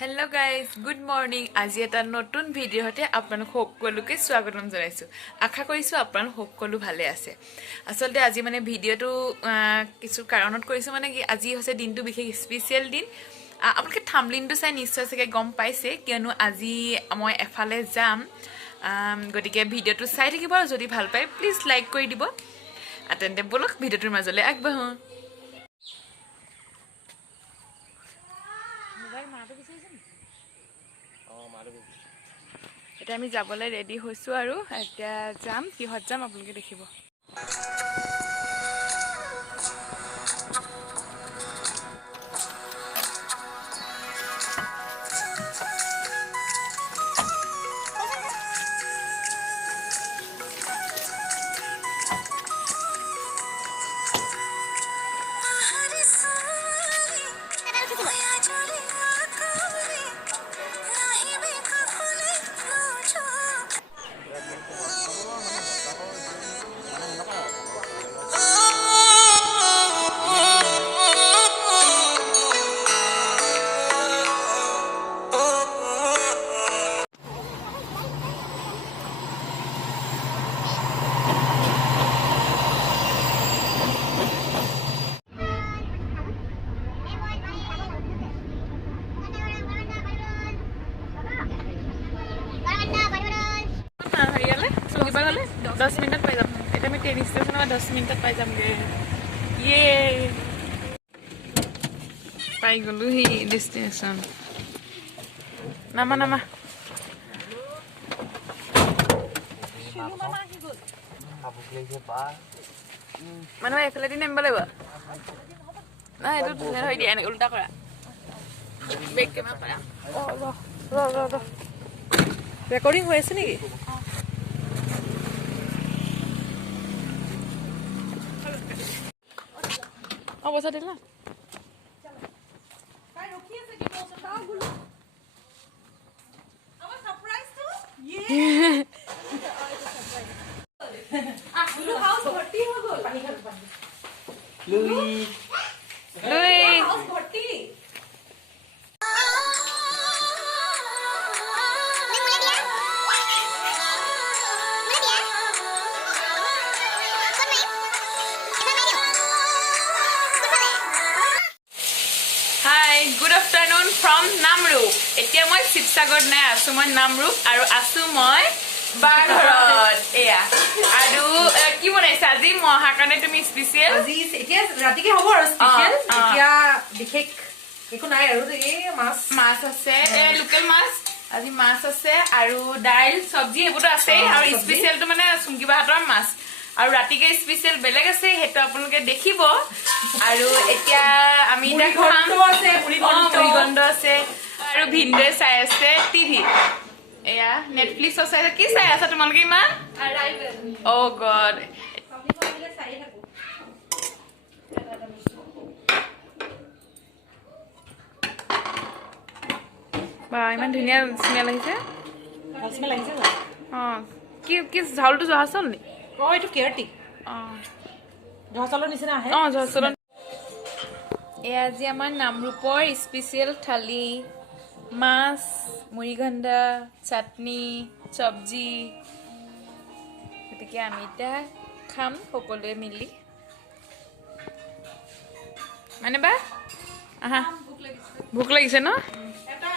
Hello guys, good morning. আজি এটা নতুন ভিডিও হতে আপোনাক সকলোকে স্বাগতম জনাইছো। আশা কৰিছো আপোনাক সকলো ভালে আছে। আসলতে আজি মানে ভিডিওটো কিছু কাৰণত কৰিছো মানে কি আজি হৈছে দিনটো বিশেষ স্পেশাল দিন। আপোনালোকে থাম্বনেইলটো চাই নিশ্চয় চাগে গম পাইছে কিয়নো আজি মই এফালে যাম। গতিকে ভিডিওটো চাই থাকিব আৰু যদি ভাল পায় প্লিজ লাইক কৰি দিব। আতেন্তে বলক ভিডিওটোৰ মাজলৈ আগবাঢ়ো। এটা আমি যাবলৈ ৰেডি হৈছো আৰু এতিয়া যাম কিহত যাম আপোনালোকে দেখিব। Bagaimana? 10 minit pakai jam. Kita mau train station sama 10 minit pakai jam ge. Yeay. Pakai dulu hi destination. Nama. Mana ya? Kalau di nembal ya, nah itu tulisan hari dia ulta kora. Back ke mana ya? Oh, loh. Recording huwes nih? Oh, what's that? Louis. Good afternoon from Namru. এতিয়া মই শিৱসাগৰ নাই আছো মই নামৰু আৰু আছো মই বাঘৰত এয়া আৰু কি বনাইছা আজি মহাৰ কাৰণে তুমি স্পেশাল আজি এতিয়া ৰাতিকে হ'ব আৰু স্পেশাল এতিয়া বিশেষ একো নাই আৰু এই মাছ আছে লোকেল মাছ আজি মাছ আছে আৰু দাইল সবজি হেবুটো আছে আৰু স্পেশালটো মানে সুংকিবা হাতৰ মাছ আৰু ৰাতিকে স্পেশাল বেলেগ আছে হেটো আপোনালোকে দেখিব আৰু এতিয়া আমি এটা খাম আছে মুৰিগণ্ড আছে আৰু ভিন্দে চাই আছে টিভি এয়া নেটফ্লিক্স চাই কি চাই আছে তোমালোকে মা আৰাইভেল ও গড চাই থাকো বা ইমান ধুনীয়া স্মেল আহিছে কি ঝাউলটো জহা চাউল নি এইটো কেয়াৰটি জহা চাউলৰ নিচিনা আহে জহা চাউলৰ এয়া আজি আমাৰ নামৰূপৰ স্পেশাল থালি মাছ মুৰিঘণ্টা চাটনি চবজি গতিকে আমি এতিয়া খাম সকলোৱে মিলি মানে বা আহা ভোক লাগিছে ন এটা